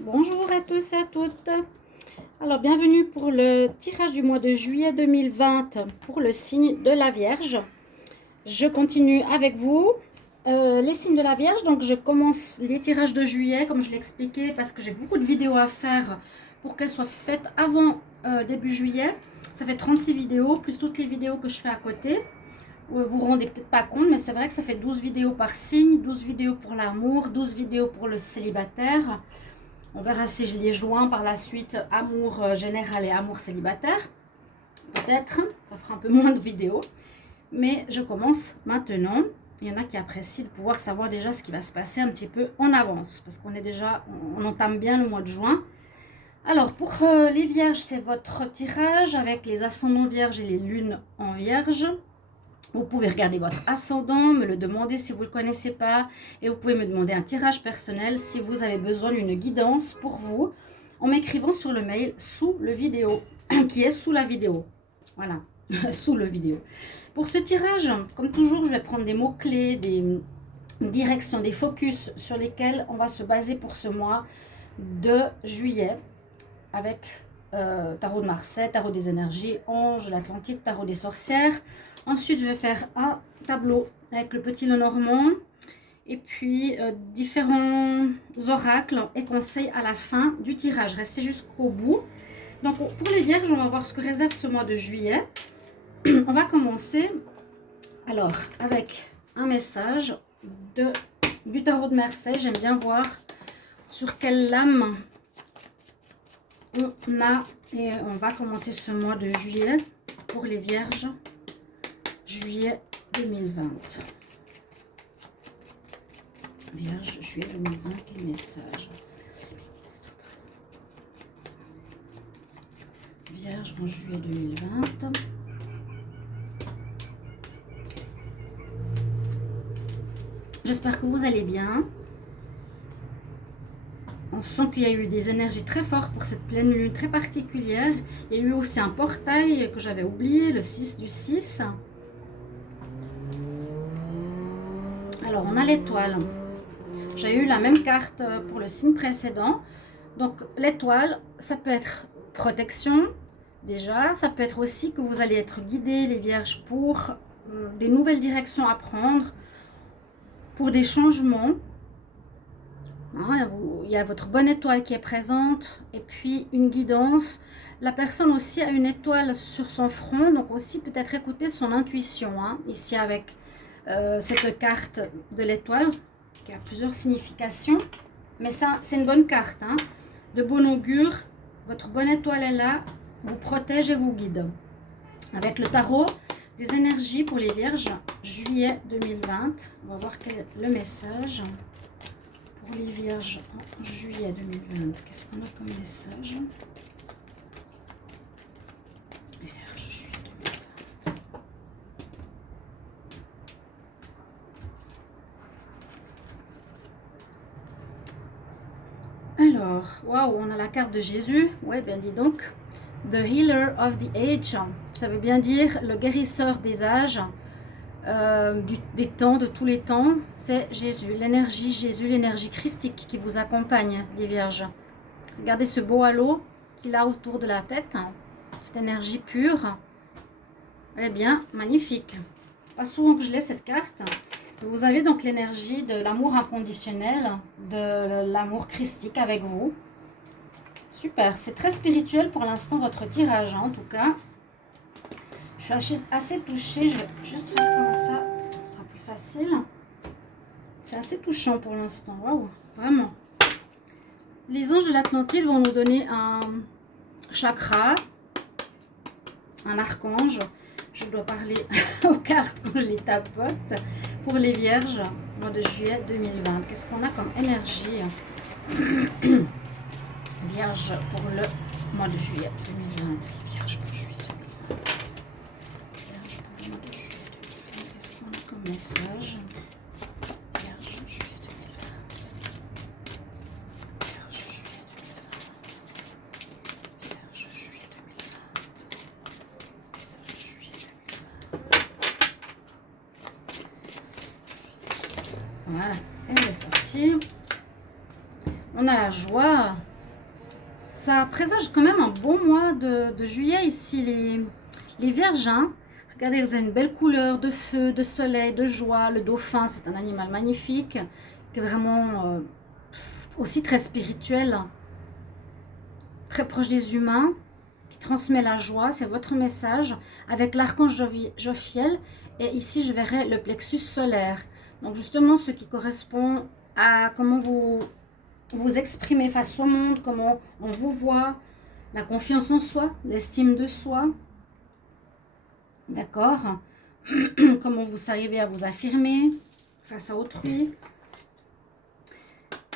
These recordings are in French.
Bonjour à tous et à toutes. Alors, bienvenue pour le tirage du mois de juillet 2020 pour le signe de la Vierge. Je continue avec vous. Les signes de la Vierge, donc je commence les tirages de juillet, comme je l'ai expliqué, parce que j'ai beaucoup de vidéos à faire pour qu'elles soient faites avant début juillet. Ça fait 36 vidéos, plus toutes les vidéos que je fais à côté. Vous vous rendez peut-être pas compte, mais c'est vrai que ça fait 12 vidéos par signe, 12 vidéos pour l'amour, 12 vidéos pour le célibataire. On verra si je les joins par la suite, amour général et amour célibataire. Peut-être, ça fera un peu moins de vidéos. Mais je commence maintenant. Il y en a qui apprécient de pouvoir savoir déjà ce qui va se passer un petit peu en avance. Parce qu'on est déjà, on entame bien le mois de juin. Alors, pour les vierges, c'est votre tirage avec les ascendants vierges et les lunes en vierge. Vous pouvez regarder votre ascendant, me le demander si vous ne le connaissez pas. Et vous pouvez me demander un tirage personnel si vous avez besoin d'une guidance pour vous en m'écrivant sur le mail sous le vidéo, qui est sous la vidéo. Voilà, sous le vidéo. Pour ce tirage, comme toujours, je vais prendre des mots-clés, des directions, des focus sur lesquels on va se baser pour ce mois de juillet avec tarot de Marseille, tarot des énergies, ange, l'Atlantide, tarot des sorcières. Ensuite, je vais faire un tableau avec le petit Lenormand et puis différents oracles et conseils à la fin du tirage. Restez jusqu'au bout. Donc, pour les vierges, on va voir ce que réserve ce mois de juillet. On va commencer alors avec un message du tarot de Marseille. J'aime bien voir sur quelle lame on a, et on va commencer ce mois de juillet pour les vierges, juillet 2020. Vierge, juillet 2020, quel message? Vierge en juillet 2020. J'espère que vous allez bien. On sent qu'il y a eu des énergies très fortes pour cette pleine lune très particulière. Il y a eu aussi un portail que j'avais oublié, le 6 du 6. Alors, on a l'étoile. J'ai eu la même carte pour le signe précédent. Donc, l'étoile, ça peut être protection, déjà. Ça peut être aussi que vous allez être guidés, les vierges, pour des nouvelles directions à prendre, pour des changements. Il y a votre bonne étoile qui est présente et puis une guidance. La personne aussi a une étoile sur son front, donc aussi peut-être écouter son intuition. Ici avec cette carte de l'étoile qui a plusieurs significations. Mais ça, c'est une bonne carte, de bon augure. Votre bonne étoile est là, vous protège et vous guide. Avec le tarot des énergies pour les vierges, juillet 2020. On va voir quel est le message. Pour les vierges en juillet 2020, qu'est-ce qu'on a comme message? Vierge, juillet 2020. Alors, waouh, on a la carte de Jésus. Ouais, bien dis donc. The Healer of the Age. Ça veut bien dire le guérisseur des âges. Des temps, de tous les temps, c'est Jésus, l'énergie christique qui vous accompagne, les vierges. Regardez ce beau halo qu'il a autour de la tête, cette énergie pure. Elle est bien magnifique. Pas souvent que je l'ai cette carte. Vous avez donc l'énergie de l'amour inconditionnel, de l'amour christique avec vous. Super, c'est très spirituel pour l'instant votre tirage, en tout cas. Je suis assez touchée, je vais juste faire comme ça, ce sera plus facile. C'est assez touchant pour l'instant, waouh, vraiment. Les anges de l'Atlantide vont nous donner un chakra, un archange. Je dois parler aux cartes quand je les tapote. Pour les vierges, mois de juillet 2020, qu'est-ce qu'on a comme énergie vierge pour le mois de juillet 2020, les vierges pour juillet 2020. Qu'est-ce qu'on a comme message? Vierge, juillet 2020. Vierge, juillet 2020. Vierge, juillet 2020. Juillet 2020. Voilà, elle est sortie. on a la joie. Ça présage quand même un bon mois de juillet ici, les vierges. Hein. Regardez, vous avez une belle couleur de feu, de soleil, de joie. Le dauphin, c'est un animal magnifique, qui est vraiment aussi très spirituel, très proche des humains, qui transmet la joie. C'est votre message avec l'archange Jophiel. Et ici, je verrai le plexus solaire. Donc justement, ce qui correspond à comment vous exprimez face au monde, comment on vous voit, la confiance en soi, l'estime de soi, d'accord? Comment vous arrivez à vous affirmer face à autrui.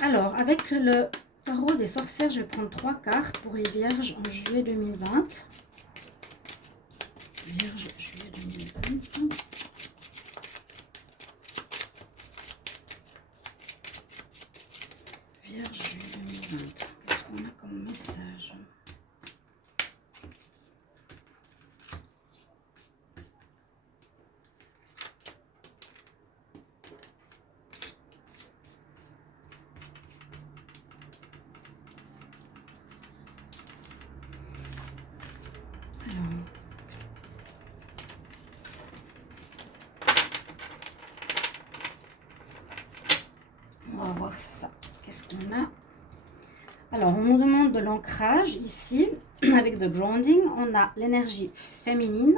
Alors, avec le tarot des sorcières, je vais prendre 3 cartes pour les vierges en juillet 2020. Vierge, juillet 2020. Vierge, juillet 2020. Qu'est-ce qu'on a comme message? On va voir ça. Qu'est-ce qu'on a? Alors, on nous demande de l'ancrage ici, avec The Grounding. On a l'énergie féminine,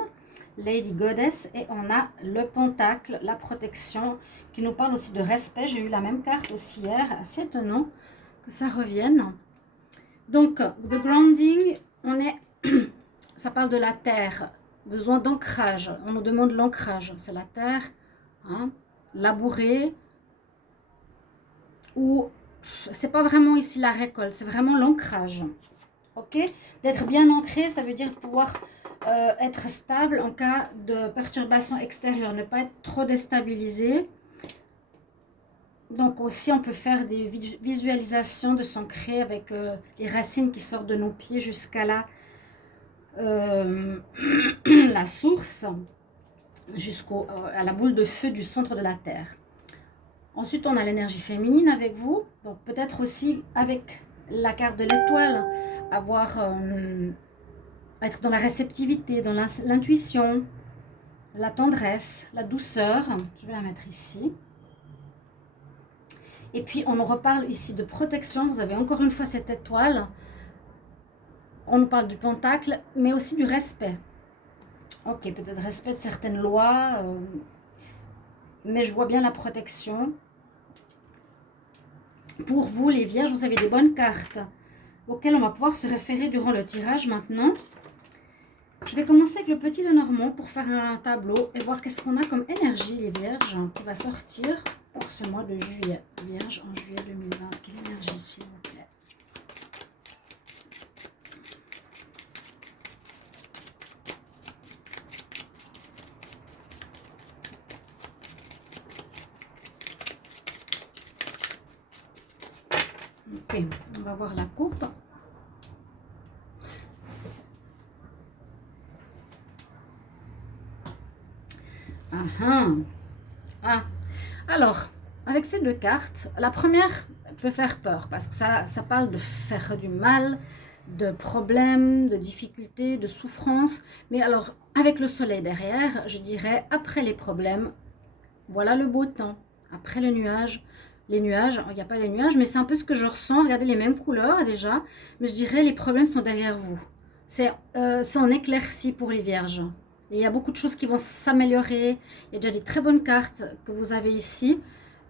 Lady Goddess, et on a le pentacle, la protection, qui nous parle aussi de respect. J'ai eu la même carte aussi hier, assez étonnant que ça revienne. Donc, The Grounding, ça parle de la terre, besoin d'ancrage. On nous demande l'ancrage, c'est la terre, hein, labourer, ou c'est pas vraiment ici la récolte, c'est vraiment l'ancrage. Ok, d'être bien ancré, ça veut dire pouvoir être stable en cas de perturbation extérieure, ne pas être trop déstabilisé. Donc aussi, on peut faire des visualisations de s'ancrer avec les racines qui sortent de nos pieds jusqu'à la source, jusqu'à la boule de feu du centre de la Terre. Ensuite, on a l'énergie féminine avec vous. Donc peut-être aussi avec la carte de l'étoile, être dans la réceptivité, dans l'intuition, la tendresse, la douceur. Je vais la mettre ici. Et puis, on nous reparle ici de protection. Vous avez encore une fois cette étoile. On nous parle du pentacle, mais aussi du respect. Ok, peut-être respect de certaines lois, mais je vois bien la protection. Pour vous, les vierges, vous avez des bonnes cartes auxquelles on va pouvoir se référer durant le tirage maintenant. Je vais commencer avec le petit Lenormand pour faire un tableau et voir qu'est-ce qu'on a comme énergie, les vierges, qui va sortir pour ce mois de juillet. Vierge en juillet 2020, quelle énergie, s'il vous plaît? Ok, on va voir la coupe. Ah, alors, avec ces deux cartes, la première peut faire peur parce que ça parle de faire du mal, de problèmes, de difficultés, de souffrances. Mais alors, avec le soleil derrière, je dirais, après les problèmes, voilà le beau temps. Après les nuages, il n'y a pas les nuages, mais c'est un peu ce que je ressens. Regardez les mêmes couleurs déjà, mais je dirais les problèmes sont derrière vous. C'est en éclaircie pour les vierges. Et il y a beaucoup de choses qui vont s'améliorer. Il y a déjà des très bonnes cartes que vous avez ici.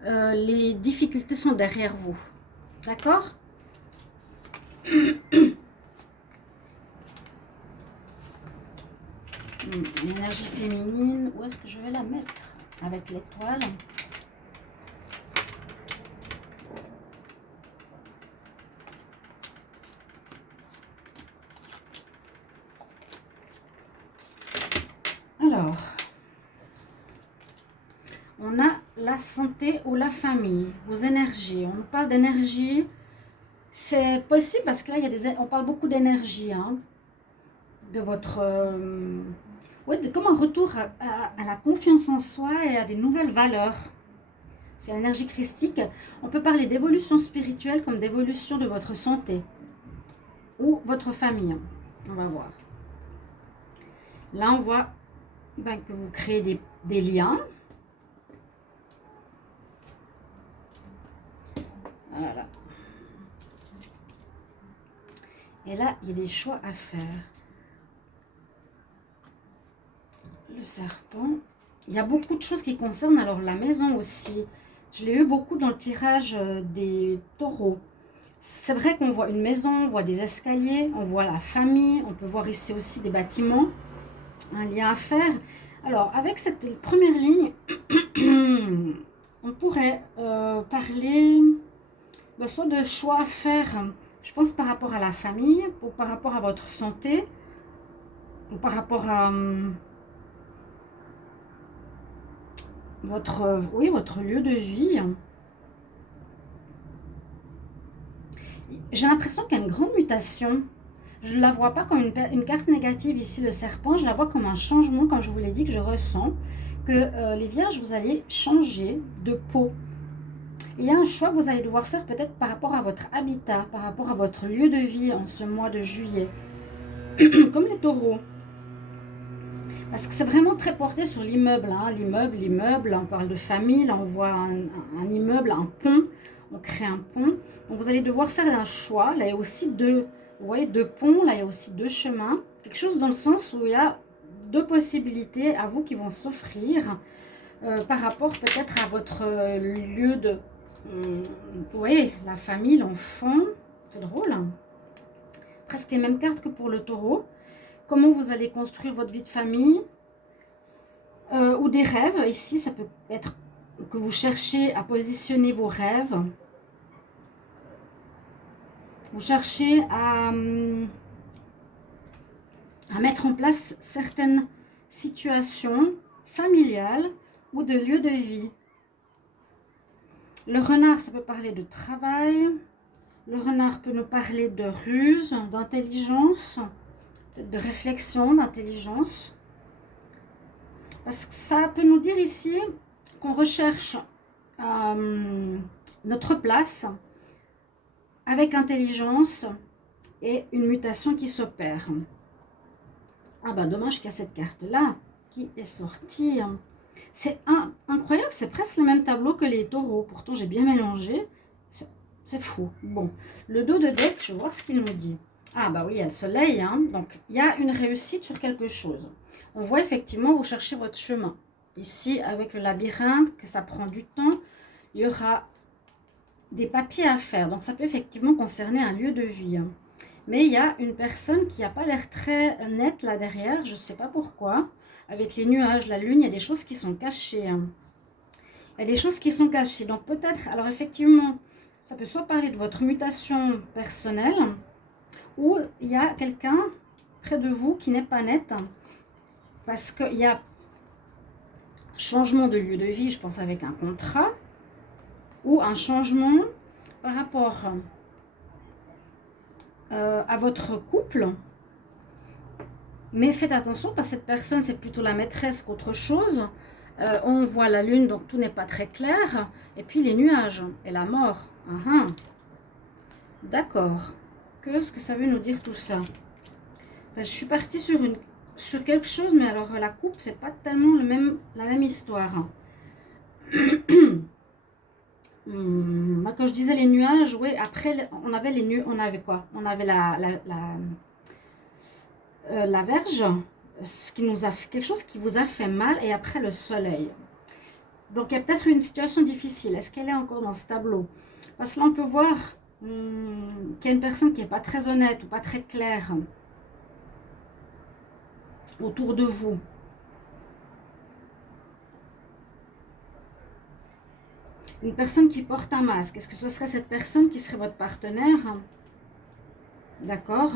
Les difficultés sont derrière vous. D'accord? L'énergie féminine, où est-ce que je vais la mettre? Avec l'étoile. Alors, on a la santé ou la famille, vos énergies. On parle d'énergie. C'est possible parce que là, on parle beaucoup d'énergie, hein, de votre... comme un retour à la confiance en soi et à des nouvelles valeurs. c'est l'énergie christique. On peut parler d'évolution spirituelle comme d'évolution de votre santé ou votre famille. On va voir. Là, on voit que vous créez des liens. Voilà. Et là, il y a des choix à faire. Le serpent. Il y a beaucoup de choses qui concernent alors la maison aussi. Je l'ai eu beaucoup dans le tirage des taureaux. C'est vrai qu'on voit une maison, on voit des escaliers, on voit la famille. On peut voir ici aussi des bâtiments. Un lien à faire. Alors, avec cette première ligne, on pourrait parler soit de choix à faire, je pense par rapport à la famille, ou par rapport à votre santé, ou par rapport à votre lieu de vie. J'ai l'impression qu'il y a une grande mutation. Je ne la vois pas comme une carte négative ici, le serpent. Je la vois comme un changement, comme je vous l'ai dit, que je ressens. Que les vierges, vous allez changer de peau. Il y a un choix que vous allez devoir faire peut-être par rapport à votre habitat, par rapport à votre lieu de vie en ce mois de juillet. Comme les taureaux. Parce que c'est vraiment très porté sur l'immeuble. Hein. L'immeuble, on parle de famille. Là, on voit un immeuble, un pont. On crée un pont. Donc, vous allez devoir faire un choix. Là, il y a aussi deux, vous voyez, deux ponts. Là, il y a aussi deux chemins. Quelque chose dans le sens où il y a deux possibilités à vous qui vont s'offrir par rapport peut-être à votre lieu de... vous voyez, la famille, l'enfant. C'est drôle. Hein. Presque les mêmes cartes que pour le taureau. Comment vous allez construire votre vie de famille ou des rêves. Ici, ça peut être que vous cherchez à positionner vos rêves. Vous cherchez à mettre en place certaines situations familiales ou de lieux de vie. Le renard, ça peut parler de travail. Le renard peut nous parler de ruse, d'intelligence, de réflexion, d'intelligence. Parce que ça peut nous dire ici qu'on recherche notre place avec intelligence et une mutation qui s'opère. Ah bah dommage qu'il y a cette carte-là qui est sortie. C'est incroyable, c'est presque le même tableau que les taureaux. Pourtant, j'ai bien mélangé. C'est fou. Bon, le dos de deck, je vais voir ce qu'il nous dit. Ah bah oui, il y a le soleil. Hein. Donc, il y a une réussite sur quelque chose. On voit effectivement, vous cherchez votre chemin. Ici, avec le labyrinthe, que ça prend du temps, il y aura des papiers à faire. Donc, ça peut effectivement concerner un lieu de vie. Hein. Mais il y a une personne qui n'a pas l'air très nette là derrière. Je ne sais pas pourquoi. Avec les nuages, la lune, il y a des choses qui sont cachées. Hein. Il y a des choses qui sont cachées. Donc, peut-être, alors effectivement, ça peut soit parler de votre mutation personnelle ou il y a quelqu'un près de vous qui n'est pas net. Parce qu'il y a changement de lieu de vie, je pense, avec un contrat ou un changement par rapport à votre couple. Mais faites attention parce que cette personne, c'est plutôt la maîtresse qu'autre chose. On voit la lune, donc tout n'est pas très clair. Et puis les nuages et la mort. D'accord. Qu'est-ce que ça veut nous dire tout ça? Je suis partie sur quelque chose, mais alors la coupe, c'est pas tellement la même histoire. Quand je disais les nuages, oui, après, on avait les nuages, on avait quoi? On avait la verge, ce qui nous a fait, quelque chose qui vous a fait mal, et après le soleil. Donc, il y a peut-être une situation difficile. Est-ce qu'elle est encore dans ce tableau? Parce que là, on peut voir qu'il y a une personne qui n'est pas très honnête ou pas très claire autour de vous. Une personne qui porte un masque. Est-ce que ce serait cette personne qui serait votre partenaire? D'accord?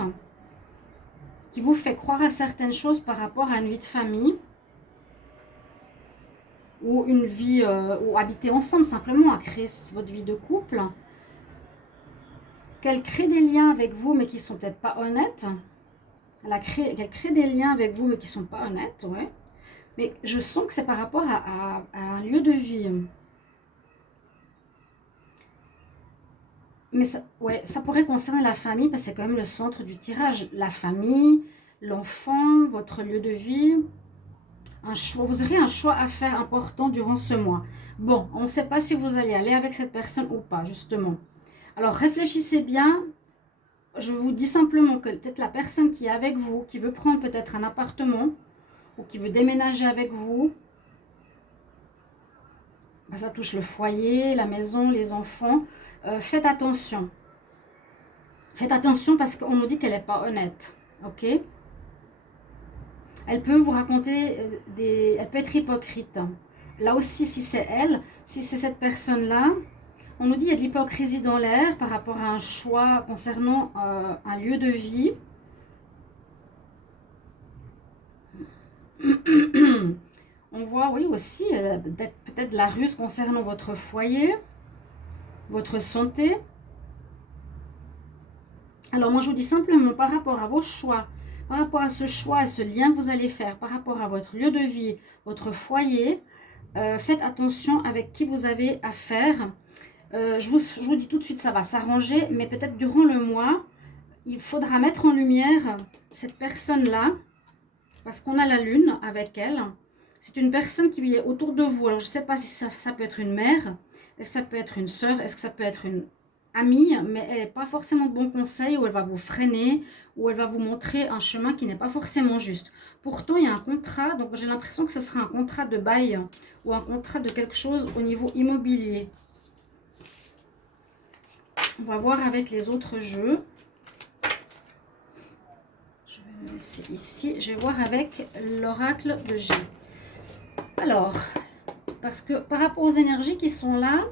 Qui vous fait croire à certaines choses par rapport à une vie de famille ou une vie, ou habiter ensemble simplement, à créer votre vie de couple. Qu'elle crée des liens avec vous mais qui ne sont peut-être pas honnêtes. Qu'elle crée des liens avec vous mais qui ne sont pas honnêtes, ouais. Mais je sens que c'est par rapport à un lieu de vie. Mais ça, ouais, ça pourrait concerner la famille parce que c'est quand même le centre du tirage. La famille, l'enfant, votre lieu de vie. Un choix, vous aurez un choix à faire important durant ce mois. Bon, on ne sait pas si vous allez aller avec cette personne ou pas, justement. Alors réfléchissez bien. Je vous dis simplement que peut-être la personne qui est avec vous, qui veut prendre peut-être un appartement ou qui veut déménager avec vous, ben, ça touche le foyer, la maison, les enfants. Faites attention. Faites attention parce qu'on nous dit qu'elle n'est pas honnête. Ok? Elle peut vous raconter elle peut être hypocrite. Là aussi, si c'est elle, si c'est cette personne-là, on nous dit qu'il y a de l'hypocrisie dans l'air par rapport à un choix concernant un lieu de vie. On voit, oui, aussi, peut-être de la ruse concernant votre foyer, votre santé. Alors, moi, je vous dis simplement par rapport à vos choix, par rapport à ce choix et ce lien que vous allez faire, par rapport à votre lieu de vie, votre foyer, faites attention avec qui vous avez affaire. Je vous dis tout de suite, ça va s'arranger, mais peut-être durant le mois, il faudra mettre en lumière cette personne-là, parce qu'on a la lune avec elle. C'est une personne qui est autour de vous. Alors, je ne sais pas si ça peut être une mère, est-ce que ça peut être une sœur, est-ce que ça peut être une amie, mais elle n'est pas forcément de bons conseils, ou elle va vous freiner, ou elle va vous montrer un chemin qui n'est pas forcément juste. Pourtant, il y a un contrat, donc j'ai l'impression que ce sera un contrat de bail, ou un contrat de quelque chose au niveau immobilier. On va voir avec les autres jeux. Je vais le laisser ici. Je vais voir avec l'oracle de G. Alors, parce que par rapport aux énergies qui sont là,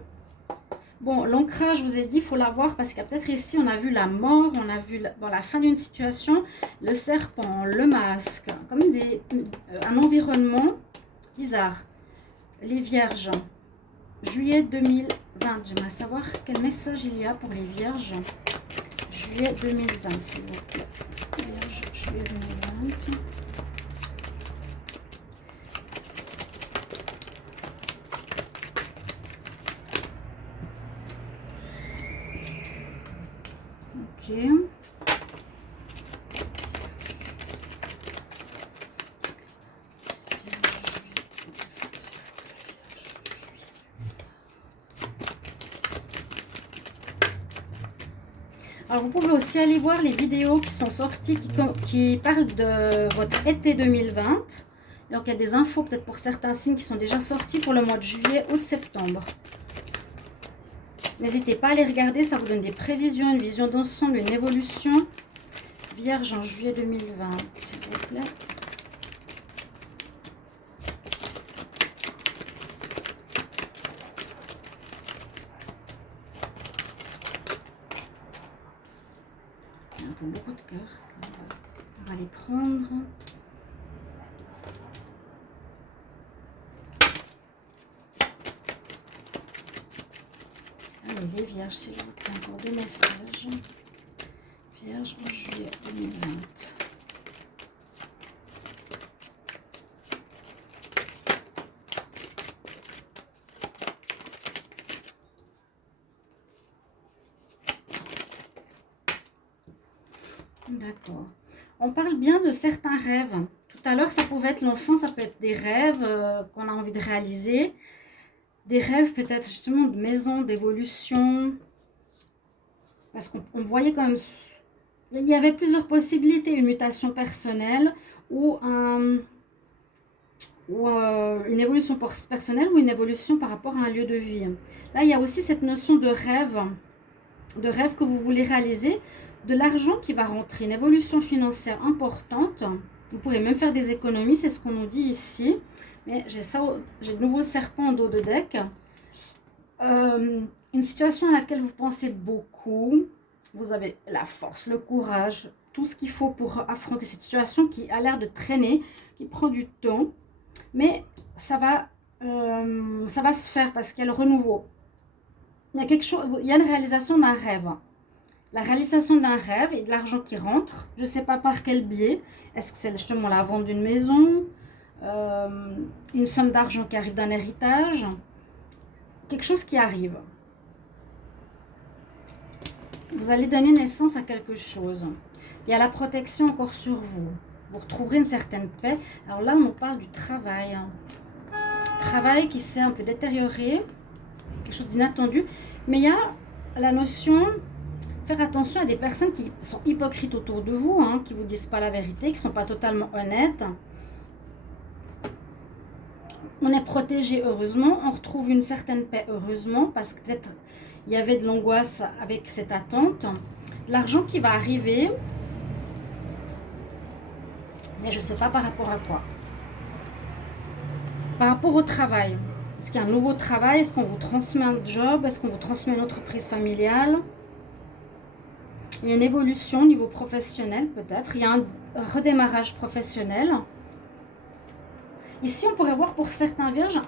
bon, l'ancrage, je vous ai dit, il faut l'avoir parce qu'il y a peut-être ici, on a vu la mort, on a vu dans la fin d'une situation, le serpent, le masque, comme un environnement bizarre. Les vierges, juillet 2020. J'aimerais savoir quel message il y a pour les vierges. Juillet 2020, s'il vous plaît. Vierge, juillet 2020. Ok. Alors, vous pouvez aussi aller voir les vidéos qui sont sorties, qui parlent de votre été 2020. Donc, il y a des infos peut-être pour certains signes qui sont déjà sortis pour le mois de juillet ou de septembre. N'hésitez pas à les regarder, ça vous donne des prévisions, une vision d'ensemble, une évolution. Vierge en juillet 2020, s'il vous plaît. Il y a un peu beaucoup de cartes. On va les prendre. Allez, les vierges, s'il vous plaît, encore deux messages. Vierge en juillet 2020. D'accord. On parle bien de certains rêves. Tout à l'heure, ça pouvait être l'enfant, ça peut être des rêves qu'on a envie de réaliser. Des rêves peut-être justement de maison, d'évolution. Parce qu'on voyait quand même... Il y avait plusieurs possibilités. Une mutation personnelle ou une évolution personnelle ou une évolution par rapport à un lieu de vie. Là, il y a aussi cette notion de rêve que vous voulez réaliser, de l'argent qui va rentrer, une évolution financière importante. Vous pourrez même faire des économies, c'est ce qu'on nous dit ici. Mais j'ai de nouveaux serpents en dos de deck. Une situation à laquelle vous pensez beaucoup. Vous avez la force, le courage, tout ce qu'il faut pour affronter cette situation qui a l'air de traîner, qui prend du temps. Mais ça va se faire parce qu'il y a le renouveau. Il y a une réalisation d'un rêve. La réalisation d'un rêve et de l'argent qui rentre. Je ne sais pas par quel biais. Est-ce que c'est justement la vente d'une maison, une somme d'argent qui arrive d'un héritage, quelque chose qui arrive. vous allez donner naissance à quelque chose. Il y a la protection encore sur vous. Vous retrouverez une certaine paix. Alors là, on nous parle du travail. Travail qui s'est un peu détérioré. Quelque chose d'inattendu. Mais il y a la notion, faire attention à des personnes qui sont hypocrites autour de vous, hein, qui ne vous disent pas la vérité, qui ne sont pas totalement honnêtes. On est protégé, heureusement. On retrouve une certaine paix, heureusement, parce que peut-être il y avait de l'angoisse avec cette attente. L'argent qui va arriver, mais je ne sais pas par rapport à quoi. Par rapport au travail. Est-ce qu'il y a un nouveau travail? Est-ce qu'on vous transmet un job? Est-ce qu'on vous transmet une entreprise familiale? Il y a une évolution au niveau professionnel, peut-être. Il y a un redémarrage professionnel. Ici, on pourrait voir pour certains vierges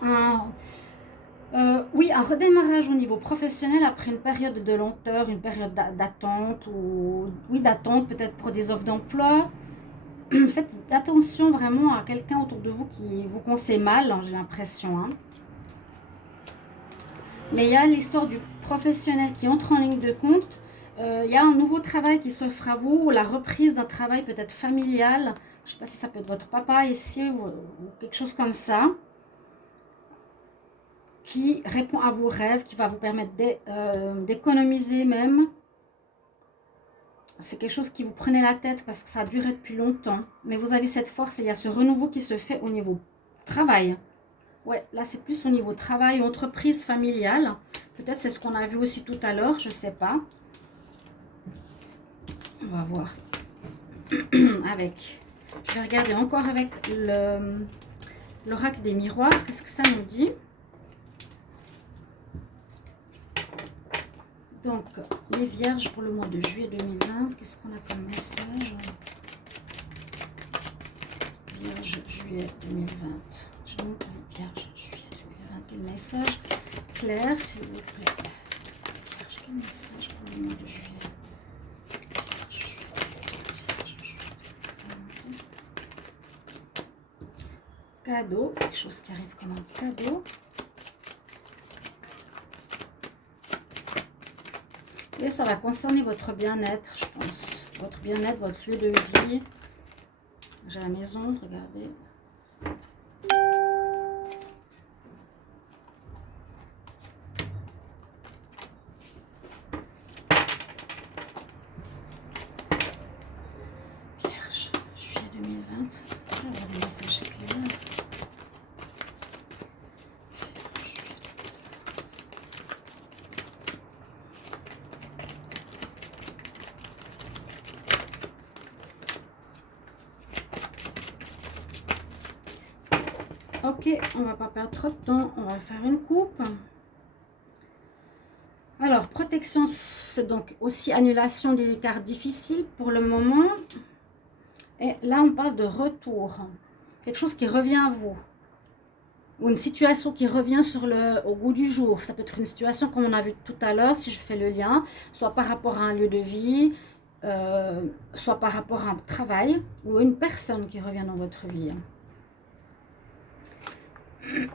oui, un redémarrage au niveau professionnel après une période de lenteur, une période d'attente, ou oui, d'attente peut-être pour des offres d'emploi. Faites attention vraiment à quelqu'un autour de vous qui vous conseille mal, hein, j'ai l'impression. Hein. Mais il y a l'histoire du professionnel qui entre en ligne de compte. Il y a un nouveau travail qui s'offre à vous, ou la reprise d'un travail peut-être familial. Je ne sais pas si ça peut être votre papa ici ou quelque chose comme ça. Qui répond à vos rêves, qui va vous permettre d'économiser même. C'est quelque chose qui vous prenait la tête parce que ça a duré depuis longtemps. Mais vous avez cette force et il y a ce renouveau qui se fait au niveau travail. Ouais, là c'est plus au niveau travail, entreprise familiale. Peut-être c'est ce qu'on a vu aussi tout à l'heure, je ne sais pas. On va voir. Avec. Je vais regarder encore avec l'oracle des miroirs. Qu'est-ce que ça nous dit? Donc, les vierges pour le mois de juillet 2020, qu'est-ce qu'on a comme message? Vierge, juillet 2020. Je demande pour les vierges, juillet 2020. Quel message clair, s'il vous plaît? Vierge, quel message pour le mois de juillet? Vierge, juillet 2020. Cadeau, quelque chose qui arrive comme un cadeau. Et ça va concerner votre bien-être, je pense. Votre bien-être, votre lieu de vie. J'ai la maison, regardez. Vierge, juillet 2020. Je vais avoir des messages clairs. Ok, on va pas perdre trop de temps, on va faire une coupe. Alors, protection, c'est donc aussi annulation des cartes difficiles pour le moment. Et là, on parle de retour. Quelque chose qui revient à vous. Ou une situation qui revient au goût du jour. Ça peut être une situation comme on a vu tout à l'heure, si je fais le lien, soit par rapport à un lieu de vie, soit par rapport à un travail, ou une personne qui revient dans votre vie. Il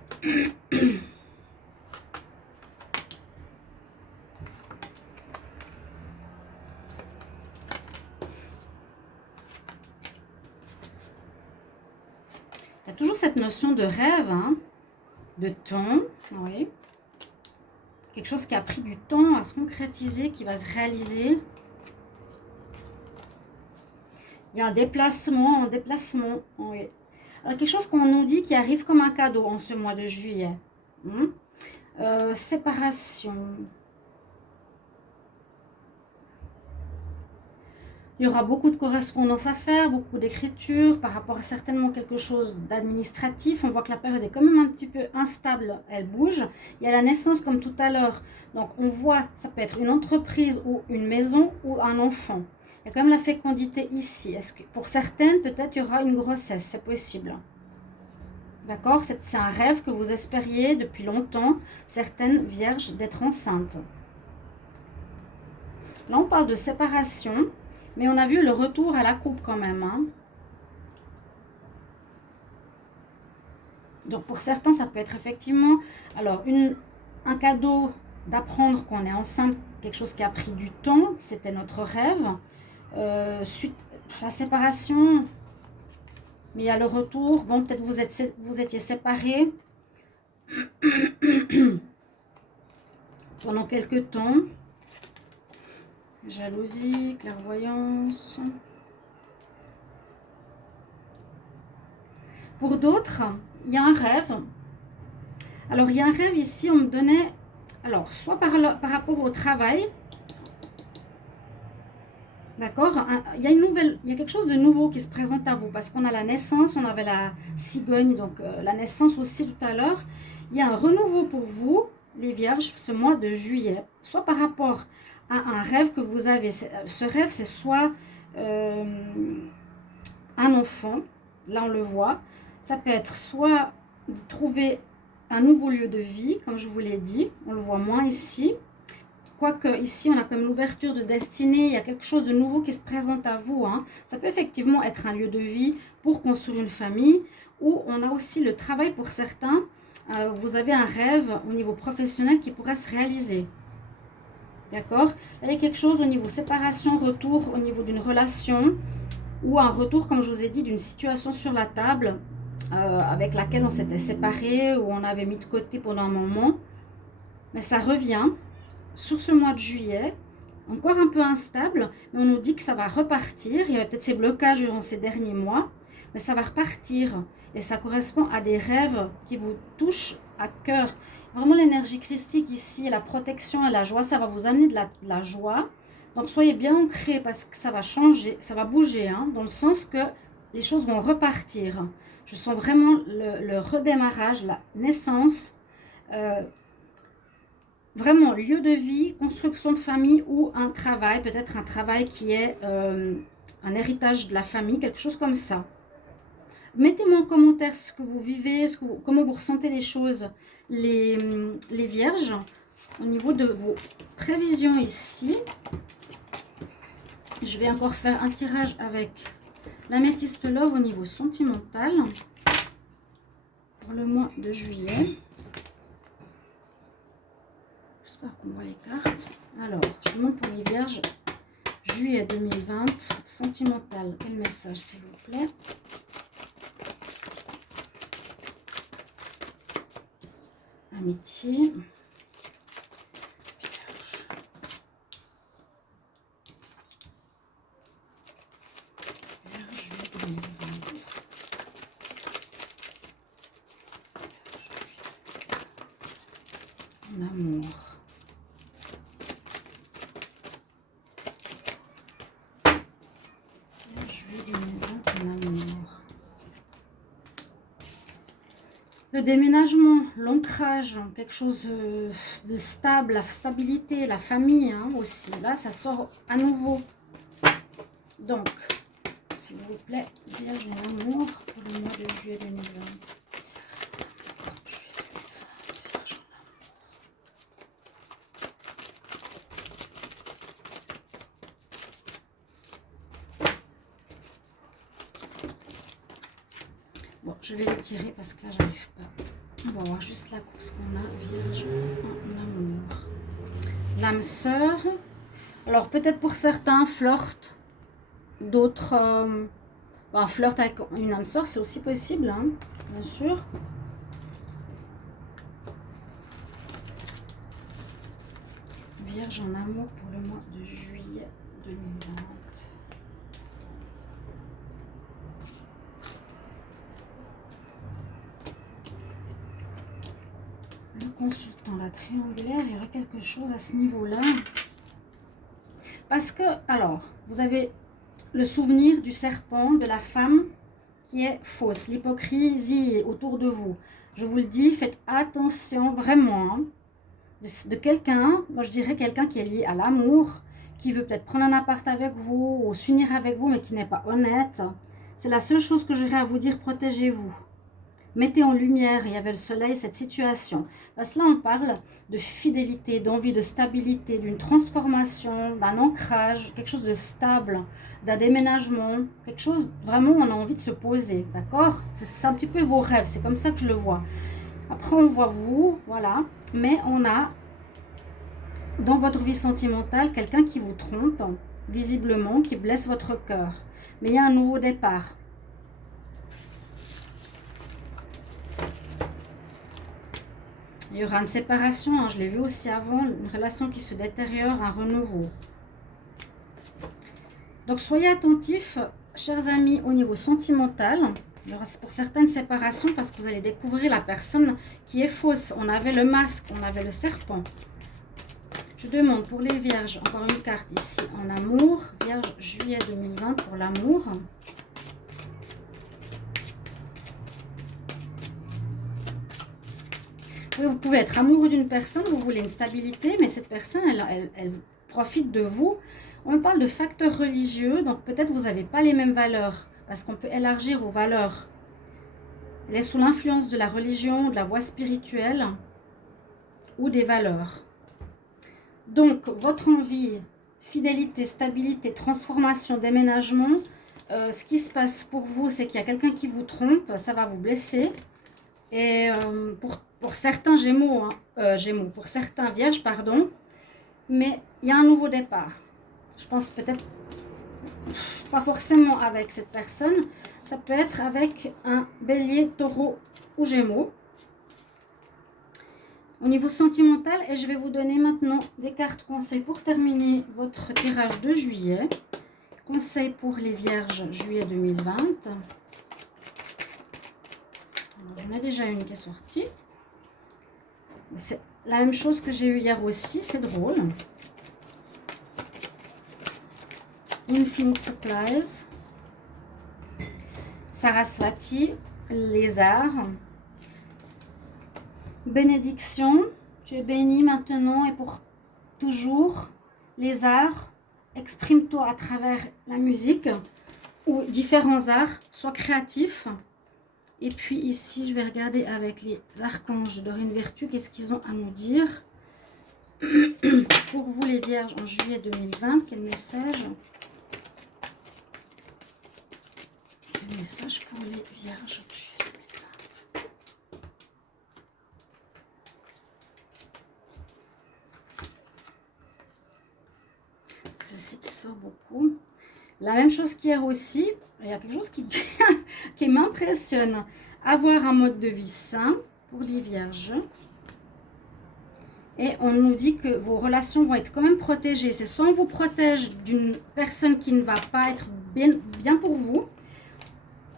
y a toujours cette notion de rêve, hein, de temps, oui. Quelque chose qui a pris du temps à se concrétiser, qui va se réaliser. Il y a un déplacement, oui. Alors, quelque chose qu'on nous dit qui arrive comme un cadeau en ce mois de juillet. Séparation. Il y aura beaucoup de correspondance à faire, beaucoup d'écriture par rapport à certainement quelque chose d'administratif. On voit que la période est quand même un petit peu instable, elle bouge. Il y a la naissance comme tout à l'heure. Donc on voit, ça peut être une entreprise ou une maison ou un enfant. Il y a quand même la fécondité ici. Est-ce que pour certaines, peut-être il y aura une grossesse, c'est possible. D'accord? C'est un rêve que vous espériez depuis longtemps, certaines vierges, d'être enceintes. Là, on parle de séparation, mais on a vu le retour à la coupe quand même. Hein. Donc, pour certains, ça peut être effectivement alors un cadeau d'apprendre qu'on est enceinte quelque chose qui a pris du temps, c'était notre rêve. Suite la séparation, mais il y a le retour. Bon, peut-être vous étiez séparés pendant quelques temps. Jalousie, clairvoyance. Pour d'autres, il y a un rêve. Alors, il y a un rêve ici, on me donnait... Alors, soit par rapport au travail. D'accord, il y a il y a quelque chose de nouveau qui se présente à vous. Parce qu'on a la naissance, on avait la cigogne, donc la naissance aussi tout à l'heure. Il y a un renouveau pour vous, les vierges, ce mois de juillet. Soit par rapport à un rêve que vous avez. Ce rêve, c'est soit un enfant, là on le voit. Ça peut être soit de trouver un nouveau lieu de vie, comme je vous l'ai dit. On le voit moins ici. Quoique ici, on a comme l'ouverture de destinée. Il y a quelque chose de nouveau qui se présente à vous. Hein. Ça peut effectivement être un lieu de vie pour construire une famille. Ou on a aussi le travail pour certains. Vous avez un rêve au niveau professionnel qui pourrait se réaliser. D'accord? Il y a quelque chose au niveau séparation, retour au niveau d'une relation. Ou un retour, comme je vous ai dit, d'une situation sur la table. Avec laquelle on s'était séparés ou on avait mis de côté pendant un moment. Mais ça revient sur ce mois de juillet, encore un peu instable, mais on nous dit que ça va repartir. Il y avait peut-être ces blocages durant ces derniers mois, mais ça va repartir. Et ça correspond à des rêves qui vous touchent à cœur. Vraiment l'énergie christique ici, la protection et la joie, ça va vous amener de la joie. Donc soyez bien ancrés parce que ça va changer, ça va bouger, hein, dans le sens que les choses vont repartir. Je sens vraiment le redémarrage, la naissance, vraiment lieu de vie, construction de famille ou un travail, peut-être un travail qui est un héritage de la famille, quelque chose comme ça. Mettez-moi en commentaire ce que vous vivez, comment vous ressentez les choses, les vierges, au niveau de vos prévisions ici. Je vais encore faire un tirage avec l'améthyste love au niveau sentimental pour le mois de juillet. J'espère qu'on voit les cartes. Alors, je demande pour les vierges, juillet 2020, sentimental. Quel message, s'il vous plaît? Amitié. Amour. Juillet 2020, en amour. Le déménagement, l'ancrage, quelque chose de stable, la stabilité, la famille, hein, aussi. Là, ça sort à nouveau. Donc, s'il vous plaît, Vierge en amour pour le mois de juillet 2020. Bon, je vais les tirer parce que là, j'arrive pas. On va voir juste la course qu'on a, Vierge en amour. L'âme sœur. Alors, peut-être pour certains, flirt. D'autres, flirt avec une âme sœur, c'est aussi possible, hein, bien sûr. Vierge en amour pour le mois de juillet 2020. Le consultant, la triangulaire, il y aurait quelque chose à ce niveau-là. Parce que, alors, vous avez le souvenir du serpent, de la femme qui est fausse, l'hypocrisie autour de vous. Je vous le dis, faites attention vraiment, hein, de quelqu'un, moi je dirais quelqu'un qui est lié à l'amour, qui veut peut-être prendre un appart avec vous ou s'unir avec vous, mais qui n'est pas honnête. C'est la seule chose que j'aurais à vous dire, protégez-vous. Mettez en lumière, il y avait le soleil, cette situation. Parce que là, on parle de fidélité, d'envie de stabilité, d'une transformation, d'un ancrage, quelque chose de stable, d'un déménagement, quelque chose, vraiment, on a envie de se poser, d'accord? C'est un petit peu vos rêves, c'est comme ça que je le vois. Après, on voit vous, voilà, mais on a dans votre vie sentimentale quelqu'un qui vous trompe, visiblement, qui blesse votre cœur. Mais il y a un nouveau départ. Il y aura une séparation, hein, je l'ai vu aussi avant, une relation qui se détériore, un renouveau. Donc soyez attentifs, chers amis, au niveau sentimental. Il y aura pour certaines séparations parce que vous allez découvrir la personne qui est fausse. On avait le masque, on avait le serpent. Je demande pour les vierges, encore une carte ici en amour. Vierge, juillet 2020 pour l'amour. Oui, vous pouvez être amoureux d'une personne, vous voulez une stabilité, mais cette personne, elle profite de vous. On me parle de facteurs religieux, donc peut-être vous n'avez pas les mêmes valeurs, parce qu'on peut élargir vos valeurs. Elle est sous l'influence de la religion, de la voie spirituelle ou des valeurs. Donc, votre envie, fidélité, stabilité, transformation, déménagement, ce qui se passe pour vous, c'est qu'il y a quelqu'un qui vous trompe, ça va vous blesser. Et pour certains Gémeaux, pour certains Vierges, pardon, mais il y a un nouveau départ. Je pense peut-être pas forcément avec cette personne, ça peut être avec un Bélier, Taureau ou Gémeaux. Au niveau sentimental, et je vais vous donner maintenant des cartes conseils pour terminer votre tirage de juillet. Conseils pour les Vierges, juillet 2020. J'en ai déjà une qui est sortie. C'est la même chose que j'ai eu hier aussi, c'est drôle. Infinite Supplies. Saraswati, lézard. Bénédiction, tu es béni maintenant et pour toujours. Lézard, exprime-toi à travers la musique ou différents arts, sois créatif. Et puis ici, je vais regarder avec les archanges de Dorine Vertu, qu'est-ce qu'ils ont à nous dire. Pour vous les Vierges en juillet 2020, quel message? Quel message pour les Vierges en juillet 2020? Celle-ci qui sort beaucoup. La même chose qu'hier aussi, il y a quelque chose qui m'impressionne. Avoir un mode de vie sain pour les Vierges. Et on nous dit que vos relations vont être quand même protégées. C'est soit on vous protège d'une personne qui ne va pas être bien pour vous,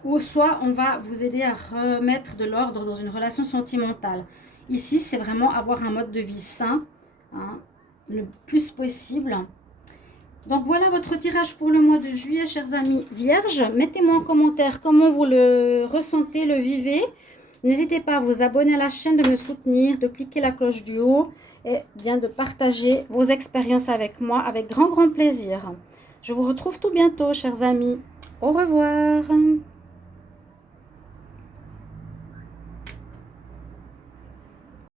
ou soit on va vous aider à remettre de l'ordre dans une relation sentimentale. Ici, c'est vraiment avoir un mode de vie sain, hein, le plus possible. Donc voilà votre tirage pour le mois de juillet, chers amis vierges. Mettez-moi en commentaire comment vous le ressentez, le vivez. N'hésitez pas à vous abonner à la chaîne, de me soutenir, de cliquer la cloche du haut et bien de partager vos expériences avec moi avec grand plaisir. Je vous retrouve tout bientôt, chers amis. Au revoir.